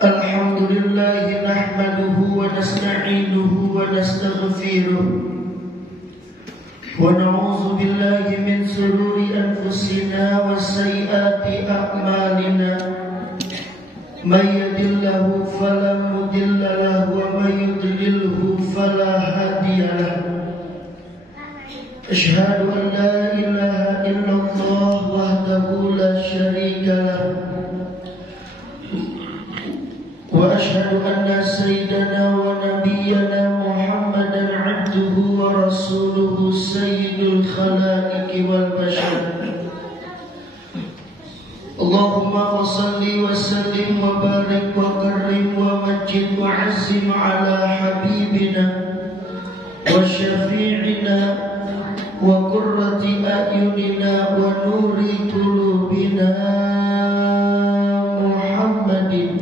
Alhamdulillah nahmaduhu wa nasta'inuhu wa nastaghfiruh wa na'udzu billahi min shururi anfusina wa sayyiati a'malina may yahdihillahu fala mudilla lahu wa may yudlilhu fala hadiya lahu. Asyhadu an la ilaha illallah wahdahu la syarika lahu wa asyhadu anna sayyidana wa nabiyyana Muhammadan abduhu wa rasuluhu sayyidul khalaiqi wal bashar. Allahumma salli wa sallim wa barik wa karrim wa majid wa azzim ala habibina wa syafi'ina wa qurrati a'yunina wa nuri qulubina Muhammadin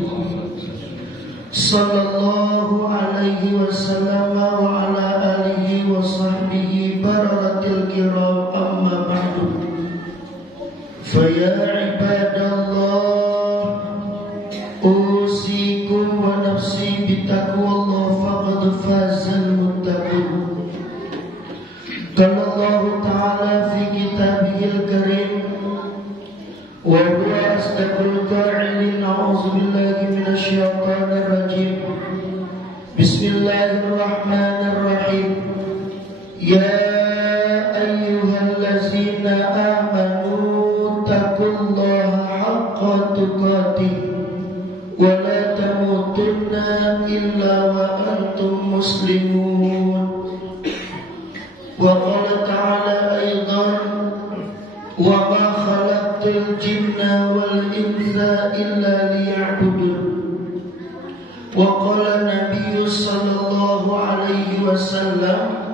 sallallahu alaihi wasallam wa ala alihi wa sahbihi barakatil kiram, amma ba'du. Fa ya ibadallah usikum wa nafsi bitaqwallah faqad fazal muttaqun. Qala Allah Ta'ala fi kitabihil karim wa huwa asdaqul qa'ilin. A'udzu billahi minasy syaithanir rajim. Bismillahirrahmanirrahim. Ya ayyuhallazina amanu taqullaha haqqa tuqatih wa la tamutunna illa wa antum muslimun. Wa qala ta'ala aidan wa ma khalaqtul jinna wal insa illa liya'budun. Wa qala Nabi sallallahu alaihi wasallam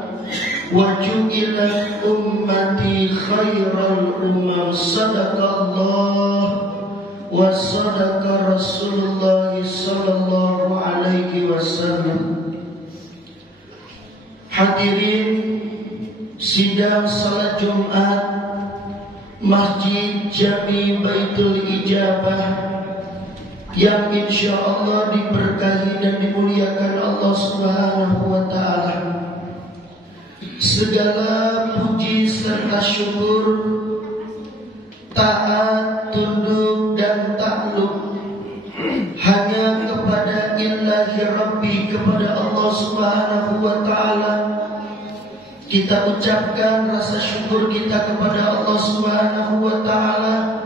wa ju'ilat ummati khairal umam. Sadaqallah wa sadaqa Rasulullah sallallahu alaihi wasallam. Hadirin sidang salat Jumat Masjid Jami Baitul Ijabah yang insyaallah diberkahi dan dimuliakan Allah Subhanahu wa taala. Segala puji serta syukur, taat, tunduk dan takluk hanya kepada Ilahi Rabbi, kepada Allah Subhanahu wa taala. Kita ucapkan rasa syukur kita kepada Allah Subhanahu wa taala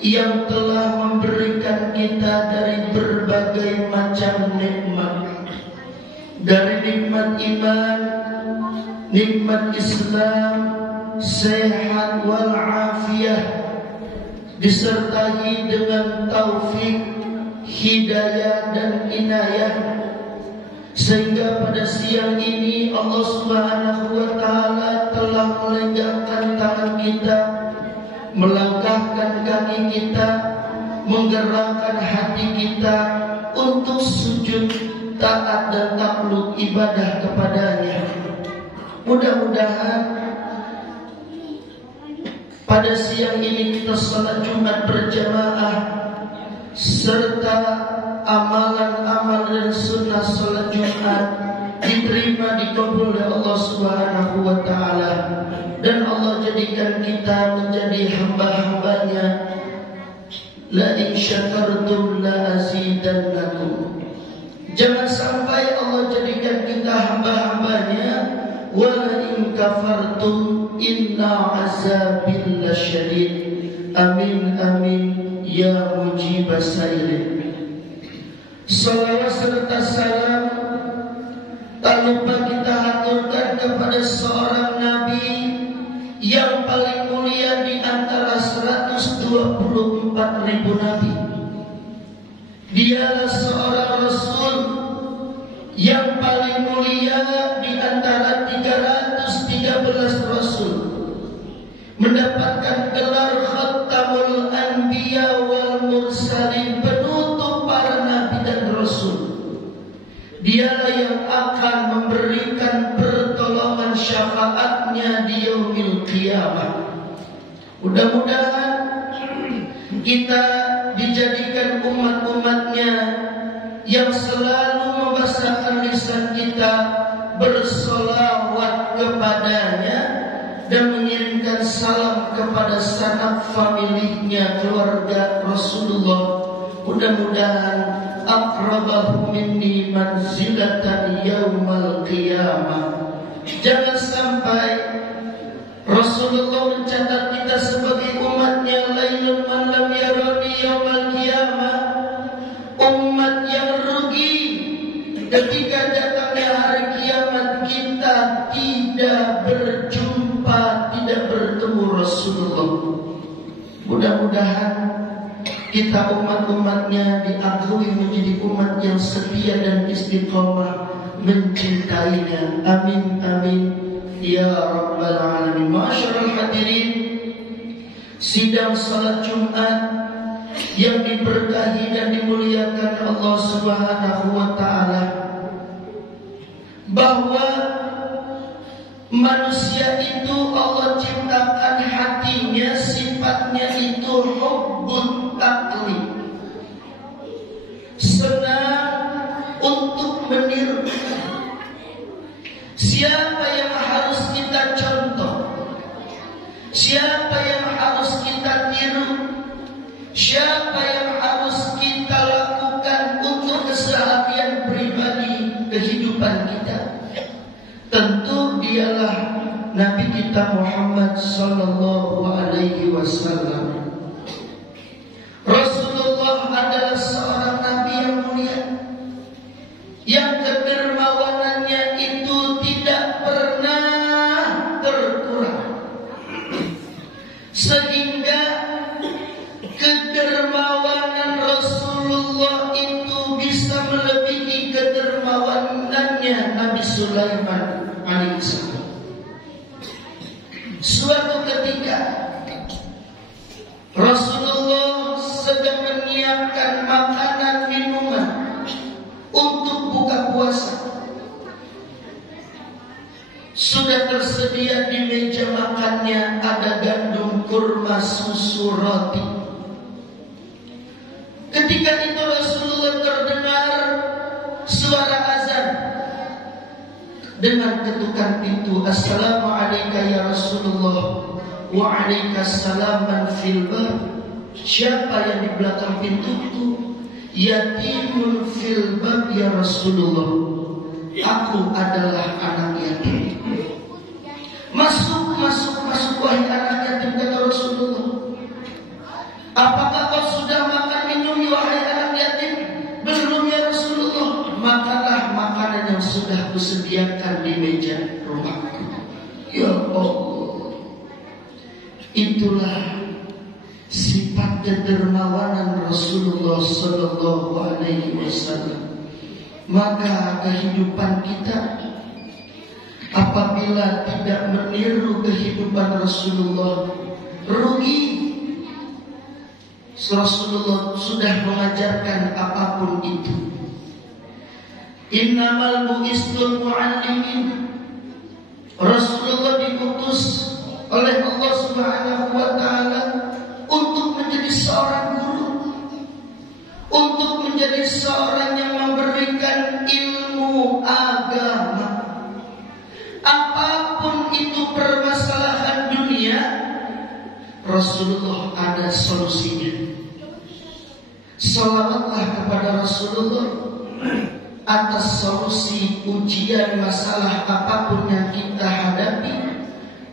yang telah memberikan kita dari berbagai macam nikmat. Dari nikmat iman, nikmat Islam, sehat wal afiyah, disertai dengan taufik, hidayah dan inayah, sehingga pada siang ini Allah Subhanahu wa taala telah melenggarkan tangan kita, melangkahkan kaki kita, menggerakkan hati kita untuk sujud taat dan takluk ibadah kepadanya. Mudah-mudahan pada siang ini kita salat Jumat berjamaah serta amalan-amal dan sunnah salat Jumat diterima, dikabul oleh Allah Subhanahu wa taala, dan Allah jadikan kita menjadi hamba-hambanya. La in syakartum la azidannakum. Jangan sampai Allah jadikan kita hamba-hambanya. Wa la in kafartum inna azabil lasyadid. Amin amin ya mujibas sailin. Salawat serta salam tak lupa kita haturkan kepada seorang Nabi yang paling mulia di antara 124.000 Nabi. Dialah seorang Rasul yang paling mulia di antara 313 Rasul, mendapatkan gelar Khattamul Anbiya wal Mursalin, penutup para Nabi dan Rasul. Dialah yang akan memberikan pertolongan syafaatnya di yaumil qiyamah. Mudah-mudahan kita dijadikan umat-umatnya yang selalu membasahkan lisan kita bersolawat kepadanya dan mengirimkan salam kepada sanak familinya, keluarga Rasulullah. Mudah-mudahan aqrabahu minni manzilatan yaumal qiyamah. Jangan sampai Rasulullah mencatat kita sebagai umatnya lailun man lam yarani yaumal qiyamah, umat yang rugi ketika datangnya hari kiamat kita tidak berjumpa, tidak bertemu Rasulullah. Mudah-mudahan kita umat-umatnya diakui menjadi umat yang setia dan istiqomah mencintainya. Amin amin ya rabbal alamin. Ma'asyiral hadirin, sidang salat Jumat yang diberkahi dan dimuliakan Allah Subhanahu wa taala, bahwa manusia itu Allah ciptakan hatinya, sifatnya itu hubbut akli, senang untuk meniru. Siapa yang harus kita contoh? Siapa yang harus kita tiru? Siapa yang harus kita lakukan untuk keseharian pribadi kehidupan kita? Tentu dialah Nabi kita Muhammad sallallahu alaihi wasallam. Rasulullah adalah seorang nabi yang mulia, yang kedermawanannya itu tidak pernah terkurang, sehingga kedermawanan Rasulullah itu bisa melebihi kedermawanannya Nabi Sulaiman alaihissalam. Suatu ketika Rasulullah sedang menyiapkan makanan minuman untuk buka puasa. Sudah tersedia di meja makannya ada gandum, kurma, susu, roti. Ketika itu Rasulullah terdengar suara azan. Dengan ketukan pintu, Assalamualaikum ya Rasulullah, waalaikumsalam man fil bab. Siapa yang di belakang pintu itu? Yatimun fil bab ya Rasulullah, aku adalah anak yatim. Masuk wahai anak yatim, kata Rasulullah. Apakah kau sudah makan minum wahai anak yatim? Belum ya Rasulullah. Makanlah makanan yang sudah kusediakan di meja rumahku. Ya Allah, itulah sifat kedermawanan Rasulullah sallallahu alaihi wasallam. Maka kehidupan kita apabila tidak meniru kehidupan Rasulullah, rugi. Rasulullah sudah mengajarkan apapun itu. Innamal bu'istul mu'allimin. Rasulullah diutus oleh Allah Subhanahu wa taala untuk menjadi seorang guru, untuk menjadi seorang yang memberikan ilmu agama. Apapun itu permasalahan dunia, Rasulullah ada solusinya. Salawatlah kepada Rasulullah atas solusi ujian masalah apapun yang kita hadapi.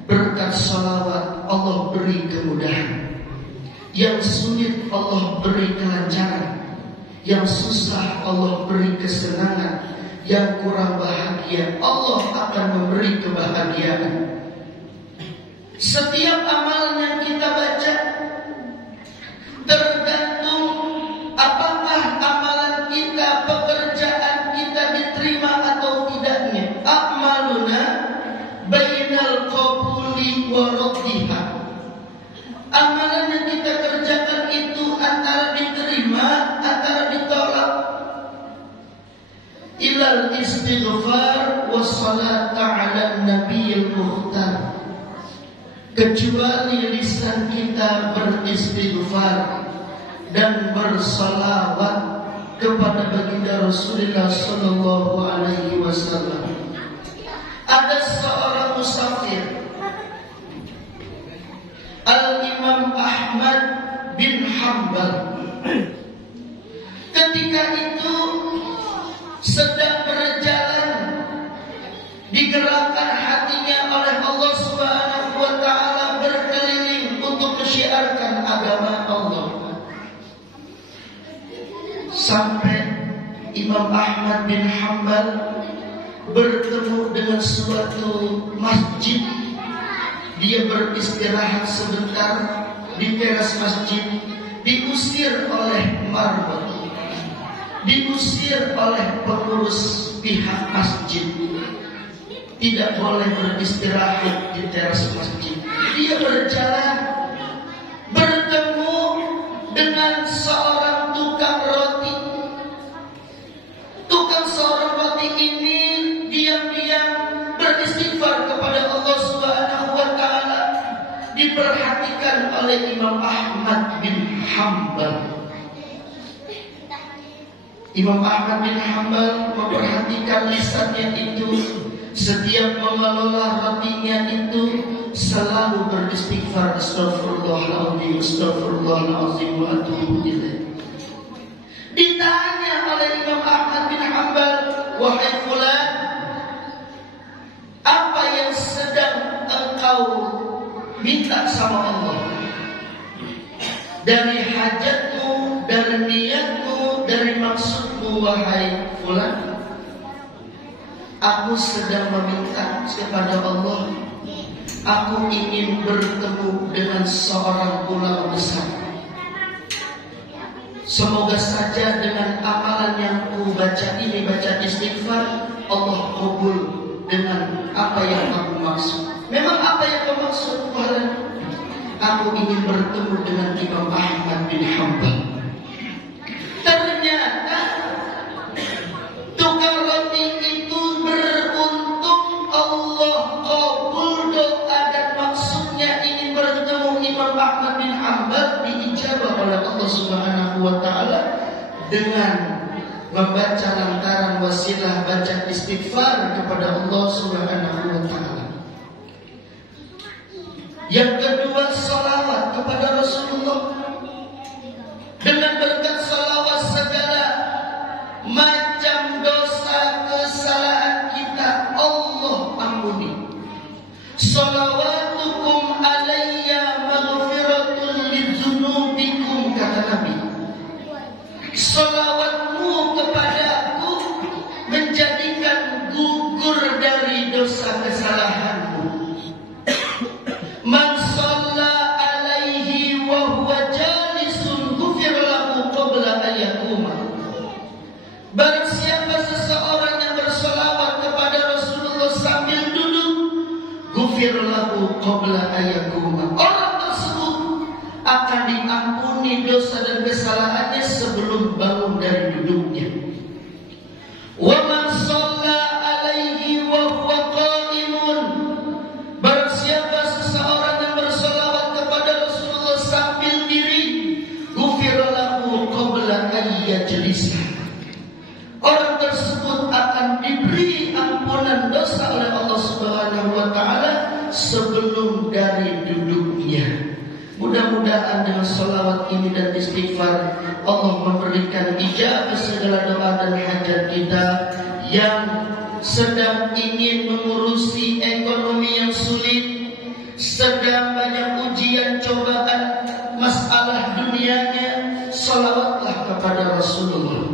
Berkat salawat Allah beri kemudahan. Yang sulit Allah beri kelancaran, yang susah Allah beri kesenangan, yang kurang bahagia Allah akan memberi kebahagiaan. Setiap amal yang kita baca tergantung apakah amalan kita, pekerjaan kita diterima atau tidaknya. A'maluna bainal qabuli wa raddiha. Amalan yang kita kerjakan itu antara diterima, antara ditolak. Ilal istighfar wa salata ala nabiyil mukhtar. kecuali lisan kita beristighfar dan bersalawat kepada baginda Rasulullah sallallahu alaihi wasallam. Ada seorang musafir, Al-Imam Ahmad bin Hanbal. Ketika itu sedang berjalan, digerakkan hatinya oleh Allah Subhanahu wa taala berkeliling untuk menyiarkan agama Allah. Sampai Imam Ahmad bin Hanbal bertemu dengan suatu masjid. Dia beristirahat sebentar di teras masjid, diusir oleh marbot, diusir oleh pengurus pihak masjid. Tidak boleh beristirahat di teras masjid. Dia berjalan, bertemu dengan seorang tukang roti. Tukang seorang roti ini diam-diam beristighfar kepada Allah Subhanahu wa taala. Diperhatikan oleh Imam Ahmad bin Hanbal. Imam Ahmad bin Hanbal memperhatikan lisannya itu. Setiap mengelola rotinya itu selalu beristighfar, astagfirullahaladzim, astagfirullahaladzim wa atubu ilaih. Ditanya oleh Imam Ahmad bin Hanbal, wahai fulan, apa yang sedang engkau minta sama Allah? Dari hajatmu, dari niatmu, dari maksudmu, wahai fulan. Aku sedang meminta kepada Allah, aku ingin bertemu dengan seorang ulama besar. Semoga saja dengan amalan yang ku baca ini, baca istighfar, Allah kabul dengan apa yang aku maksud. Memang apa yang aku maksud? Aku ingin bertemu dengan Imam Ahmad bin Hanbal. Ternyata tukang roti itu beruntung Allah kabul doa dan maksudnya ingin bertemu Imam Ahmad bin Hanbal, diijabah oleh Allah Subhanahu wa taala dengan membaca lantaran wasilah baca istighfar kepada Allah Subhanahu wa taala. Yang kedua, salawat kepada Rasulullah. Dengan berkat salawat segala macam dosa kesalahan kita Allah ampuni. Salawatukum alayya maghfiratun lidzunubikum, kata Nabi. Salawatmu kepadaku menjadikan gugur dari dosa kesalahanmu. Man shalla alaihi wa huwa jalisun ghufir lahu qabla an yaquma. Barang siapa seseorang yang bersolawat kepada Rasulullah sambil duduk, ghufir lahu qabla an yaquma. Orang tersebut akan diampuni dosa dan kesalahannya sebelum bangun dari duduknya. Wa man shalla alaihi wa huwa qa'imun. Barang siapa seseorang yang bersolawat kepada Rasulullah sambil diri, ghufir lahu qabla an yajlisa. Orang tersebut akan diberi ampunan dosa oleh Allah Subhanahu wa taala sebelum dari duduknya. Mudah-mudahan dengan salawat ini dan istighfar Allah memberikan ijabah segala doa dan hajat kita yang sedang ingin mengurusi ekonomi yang sulit, sedang banyak ujian cobaan masalah dunianya. Salawatlah kepada Rasulullah.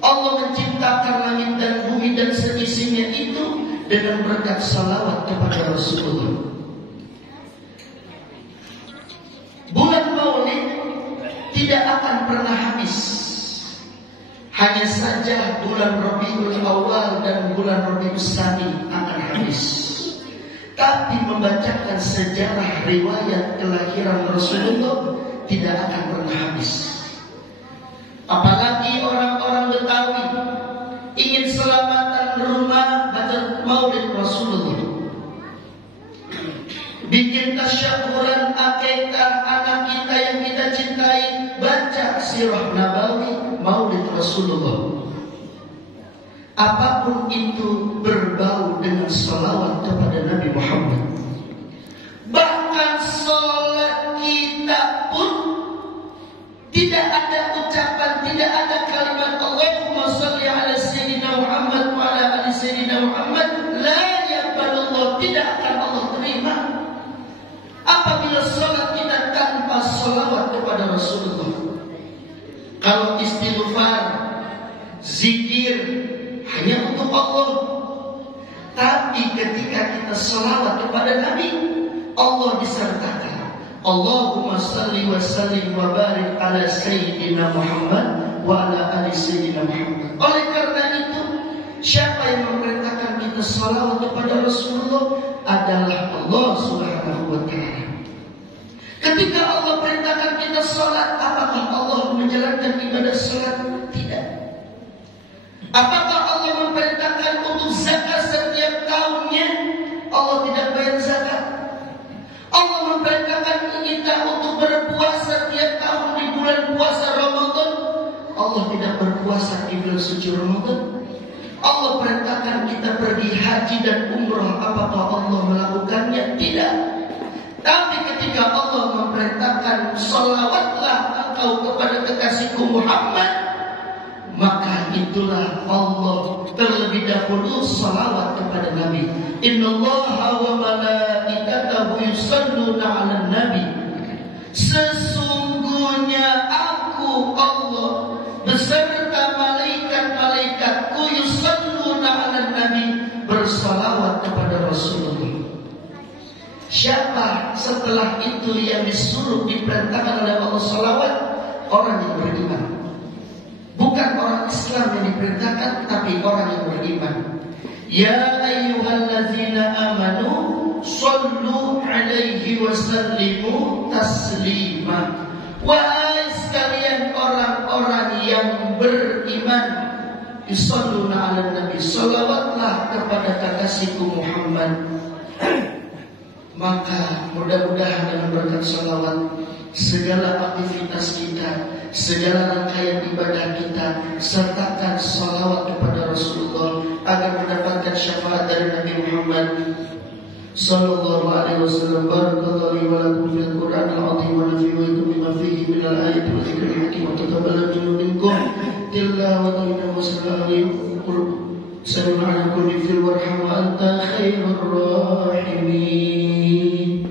Allah menciptakan langit dan bumi dan seisinya itu dengan berkat salawat kepada Rasulullah. Bulan Maulid tidak akan pernah habis. Hanya saja bulan Rabiul Awal dan bulan Rabiul Tsani akan habis. Tapi membacakan sejarah riwayat kelahiran Rasulullah tidak akan pernah habis. Apalagi orang-orang Betawi ingin selamatan rumah baca Maulid Rasulullah, bikin syukuran akikah anak kita yang kita cintai, baca sirah nabawi, maulid Rasulullah. Apapun itu berbau dengan salawat kepada Nabi Muhammad. Bahkan salat kita pun tidak ada ucapan, tidak ada kalimat Allahumma salli ala Sayyidina Muhammad wa ala ali Sayyidina Muhammad, la yaqbalullah, tidak akan Allah terima apabila salat kita tanpa salawat kepada Rasulullah. Kalau istighfar, zikir hanya untuk Allah, tapi ketika kita salawat kepada Nabi, Allah disertakan. Allahumma salli wa sallim wa barik ala Sayyidina Muhammad wa ala ali Sayyidina Muhammad. Oleh karena itu, siapa yang memerintahkan kita salawat kepada Rasulullah adalah Allah Subhanahu wa ta'ala. Ketika Allah perintahkan kita salat, apakah Allah menjalankan ibadah salat? Tidak. Apakah Allah memerintahkan untuk zakat setiap tahunnya? Allah tidak bayar zakat. Allah memerintahkan kita untuk berpuasa setiap tahun di bulan puasa Ramadan. Allah tidak berpuasa di bulan suci Ramadan. Allah perintahkan kita pergi haji dan umrah. Apakah Allah melakukannya? Tidak. Tapi ketika Allah memerintahkan salawatlah engkau kepada kekasihku Muhammad, maka itulah Allah terlebih dahulu salawat kepada Nabi. Innallaha wa malaikatahu yusalluna 'alan nabi. Sesungguhnya aku Allah beserta malaikat-malaikatku yusalluna 'alan nabi, bersalawat kepada Rasulullah. Siapa setelah itu yang disuruh diperintahkan oleh Allah salawat? Orang yang beriman. Bukan orang Islam yang diperintahkan, tapi orang yang beriman. Ya ayyuhallazina amanu sallu alaihi wa sallimu taslima. Wahai sekalian orang-orang yang beriman, yusalluna ala nabi, salawatlah kepada kekasihku Muhammad. Maka mudah-mudahan dengan berkat salawat, segala aktivitas kita, segala rangkaian ibadah kita, sertakan salawat kepada Rasulullah agar mendapatkan syafaat dari Nabi Muhammad sallallahu alaihi wasallam. Barakallahu li wa lakum fil Qur'anil azim wa nafi'u bima fihi min al-ayati wa dzikril hakim wa taqabbal minkum tilawatan wa sallallahu alaihi wa sallam.